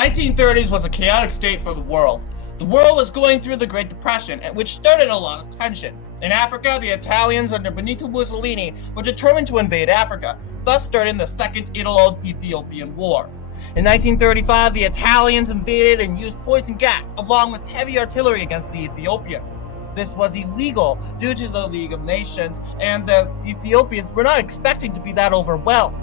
1930s was a chaotic state for the world. The world was going through the Great Depression, which started a lot of tension. In Africa, the Italians under Benito Mussolini were determined to invade Africa, thus starting the Second Italo-Ethiopian War. In 1935, the Italians invaded and used poison gas along with heavy artillery against the Ethiopians. This was illegal due to the League of Nations, and the Ethiopians were not expecting to be that overwhelmed.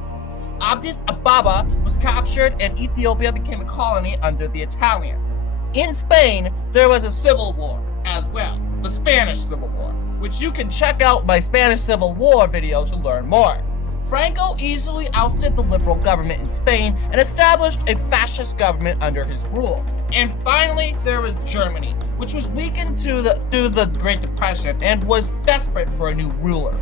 Addis Ababa was captured and Ethiopia became a colony under the Italians. In Spain, there was a civil war as well, the Spanish Civil War, which you can check out my Spanish Civil War video to learn more. Franco easily ousted the liberal government in Spain and established a fascist government under his rule. And finally, there was Germany, which was weakened due to the Great Depression and was desperate for a new ruler.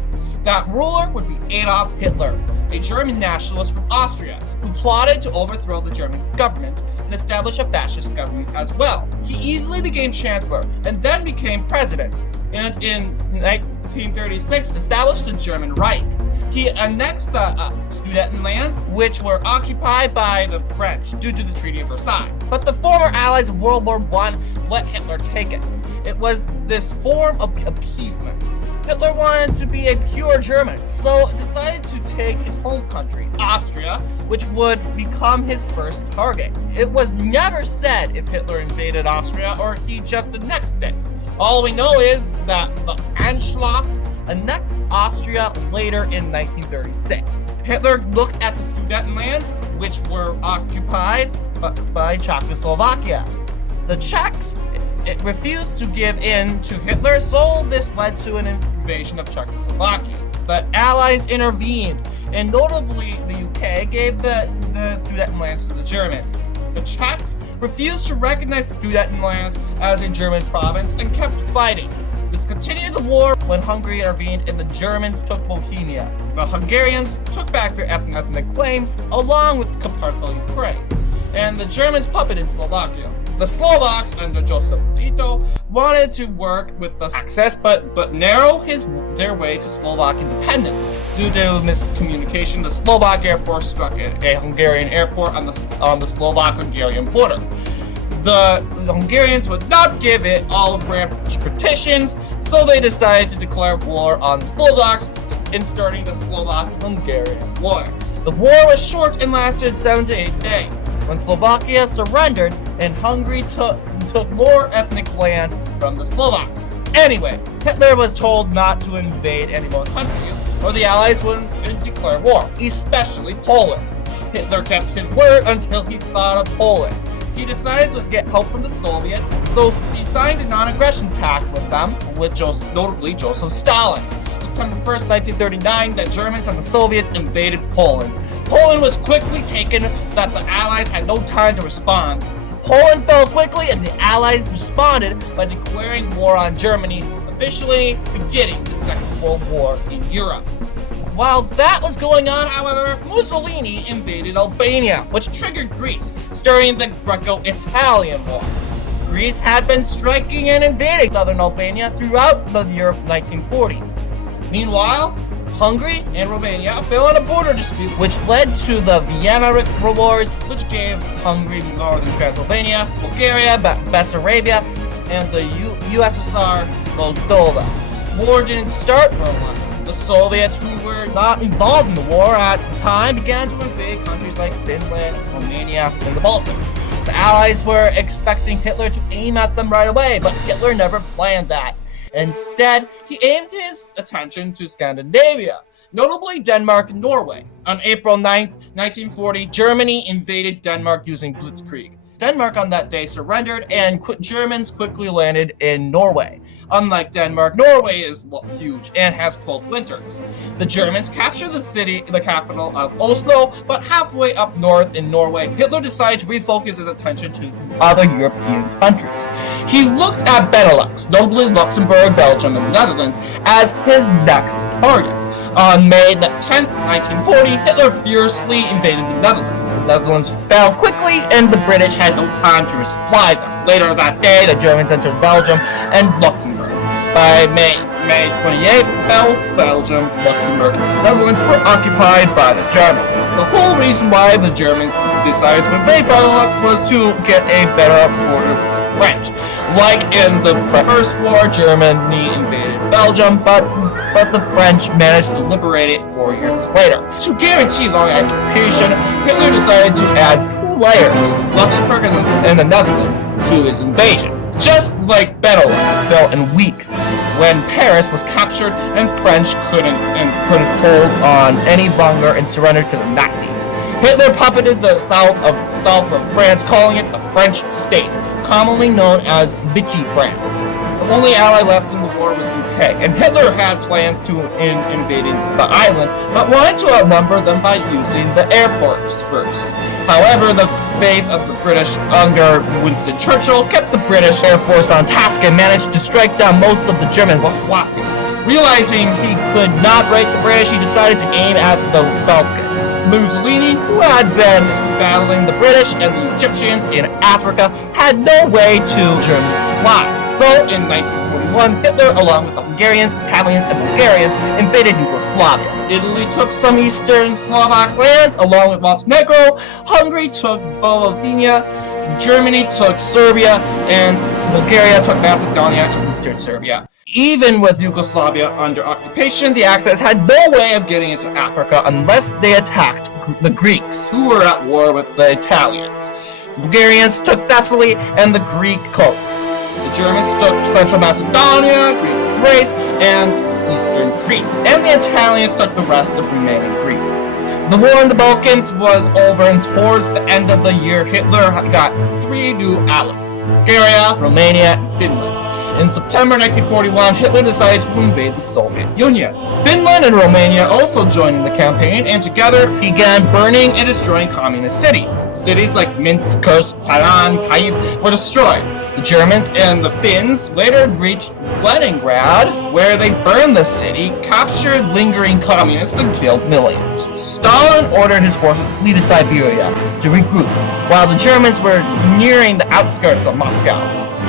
That ruler would be Adolf Hitler, a German nationalist from Austria who plotted to overthrow the German government and establish a fascist government as well. He easily became chancellor and then became president, and in 1936 established the German Reich. He annexed the Sudetenlands, which were occupied by the French due to the Treaty of Versailles. But the former allies of World War I let Hitler take it. It was this form of appeasement. Hitler wanted to be a pure German, so decided to take his home country, Austria, which would become his first target. It was never said if Hitler invaded Austria or he just annexed it. All we know is that the Anschluss annexed Austria later in 1936. Hitler looked at the Sudetenlands, which were occupied by Czechoslovakia. The Czechs refused to give in to Hitler, so this led to an invasion of Czechoslovakia. The Allies intervened, and notably the UK gave the Sudetenlands to the Germans. The Czechs refused to recognize the Sudetenlands as a German province and kept fighting. This continued the war when Hungary intervened and the Germans took Bohemia. The Hungarians took back their ethnic claims along with part of Ukraine, and the Germans puppeted Slovakia. The Slovaks under Joseph Tito wanted to work with the Axis but narrow their way to Slovak independence. Due to miscommunication, the Slovak Air Force struck a Hungarian airport on the Slovak-Hungarian border. The Hungarians would not give it olive branch petitions, so they decided to declare war on the Slovaks in starting the Slovak-Hungarian War. The war was short and lasted 7 to 8 days, when Slovakia surrendered and Hungary took more ethnic land from the Slovaks. Anyway, Hitler was told not to invade any more countries, or the Allies wouldn't declare war, especially Poland. Hitler kept his word until he thought of Poland. He decided to get help from the Soviets, so he signed a non-aggression pact with them, notably Joseph Stalin. September 1st, 1939, the Germans and the Soviets invaded Poland. Poland was quickly taken that the Allies had no time to respond. Poland fell quickly and the Allies responded by declaring war on Germany, officially beginning the Second World War in Europe. While that was going on, however, Mussolini invaded Albania, which triggered Greece, starting the Greco-Italian War. Greece had been striking and invading southern Albania throughout the year of 1940. Meanwhile, Hungary and Romania fell in a border dispute, which led to the Vienna Accords, which gave Hungary northern Transylvania, Bulgaria, Bessarabia, and the USSR Moldova. War didn't start for a while. The Soviets, who were not involved in the war at the time, began to invade countries like Finland, Romania, and the Balkans. The Allies were expecting Hitler to aim at them right away, but Hitler never planned that. Instead, he aimed his attention to Scandinavia, notably Denmark and Norway. On April 9th, 1940, Germany invaded Denmark using Blitzkrieg. Denmark on that day surrendered, and Germans quickly landed in Norway. Unlike Denmark, Norway is huge and has cold winters. The Germans captured the capital of Oslo, but halfway up north in Norway, Hitler decided to refocus his attention to other European countries. He looked at Benelux, notably Luxembourg, Belgium, and the Netherlands, as his next target. On May 10th, 1940, Hitler fiercely invaded the Netherlands. The Netherlands fell quickly, and the British had no time to resupply them. Later that day, the Germans entered Belgium and Luxembourg. By May 28th, both Belgium, Luxembourg, and the Netherlands were occupied by the Germans. The whole reason why the Germans decided to invade Benelux was to get a better border with the French. Like in the First War, Germany invaded Belgium, but the French managed to liberate it 4 years later. To guarantee long occupation, Hitler decided to add 2 layers, Luxembourg and the Netherlands, to his invasion. Just like Benelux fell in weeks when Paris was captured and French couldn't hold on any longer and surrendered to the Nazis. Hitler puppeted the south of France, calling it the French state, commonly known as Vichy France. The only ally left in the war was UK, and Hitler had plans to invade the island, but wanted to outnumber them by using the Air Force first. However, the faith of the British under Winston Churchill kept the British Air Force on task and managed to strike down most of the German Luftwaffe. Realizing he could not break the British, he decided to aim at the Balkans. Mussolini, who had been battling the British and the Egyptians in Africa, had no way to German supplies. So, in 1941, Hitler, along with the Hungarians, Italians, and Bulgarians, invaded Yugoslavia. Italy took some Eastern Slovak lands, along with Montenegro. Hungary took Vojvodina. Germany took Serbia, and Bulgaria took Macedonia and Eastern Serbia. Even with Yugoslavia under occupation, the Axis had no way of getting into Africa unless they attacked the Greeks, who were at war with the Italians. The Bulgarians took Thessaly and the Greek coasts. The Germans took Central Macedonia, Greek Thrace, and Eastern Crete. And the Italians took the rest of remaining Greece. The war in the Balkans was over, and towards the end of the year, Hitler got 3 new allies: Bulgaria, Romania, and Finland. In September 1941, Hitler decided to invade the Soviet Union. Finland and Romania also joined in the campaign, and together began burning and destroying communist cities. Cities like Minsk, Kursk, Tallinn, Kyiv were destroyed. The Germans and the Finns later reached Leningrad, where they burned the city, captured lingering communists, and killed millions. Stalin ordered his forces to flee to Siberia to regroup, while the Germans were nearing the outskirts of Moscow.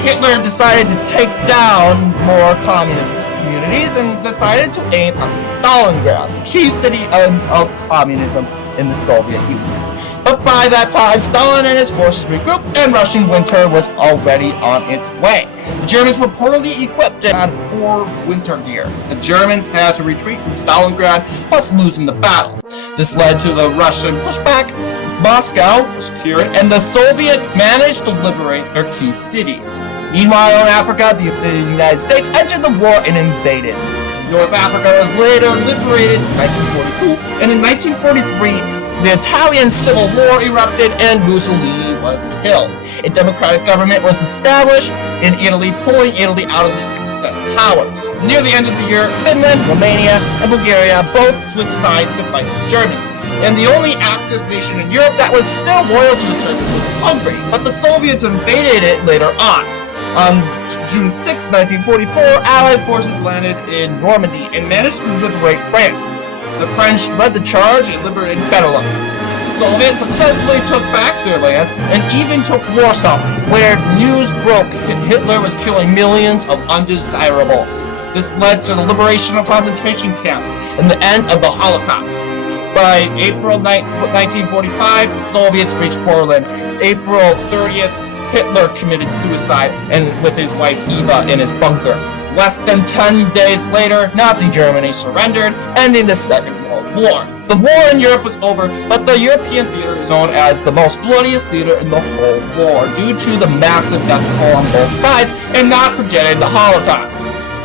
Hitler decided to take down more communist communities and decided to aim at Stalingrad, the key city of communism in the Soviet Union. But by that time, Stalin and his forces regrouped, and Russian winter was already on its way. The Germans were poorly equipped and had poor winter gear. The Germans had to retreat from Stalingrad, plus losing the battle. This led to the Russian pushback. Moscow was secured, and the Soviets managed to liberate their key cities. Meanwhile, in Africa, the United States entered the war and invaded. North Africa was later liberated in 1942, and in 1943, the Italian Civil War erupted and Mussolini was killed. A democratic government was established in Italy, pulling Italy out of the Axis powers. Near the end of the year, Finland, Romania, and Bulgaria both switched sides to fight the Germans. And the only Axis nation in Europe that was still loyal to the Germans was Hungary, but the Soviets invaded it later on. On June 6, 1944, Allied forces landed in Normandy and managed to liberate France. The French led the charge and liberated Benelux. The Soviets successfully took back their lands and even took Warsaw, where news broke that Hitler was killing millions of undesirables. This led to the liberation of concentration camps and the end of the Holocaust. By April 1945, the Soviets reached Poland. April 30th, Hitler committed suicide and with his wife Eva in his bunker. Less than 10 days later, Nazi Germany surrendered, ending the Second World War. The war in Europe was over, but the European theater is known as the most bloodiest theater in the whole war due to the massive death toll on both sides, and not forgetting the Holocaust.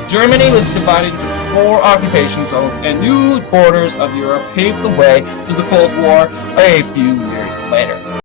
Germany was divided into 4 occupation zones, and new borders of Europe paved the way to the Cold War a few years later.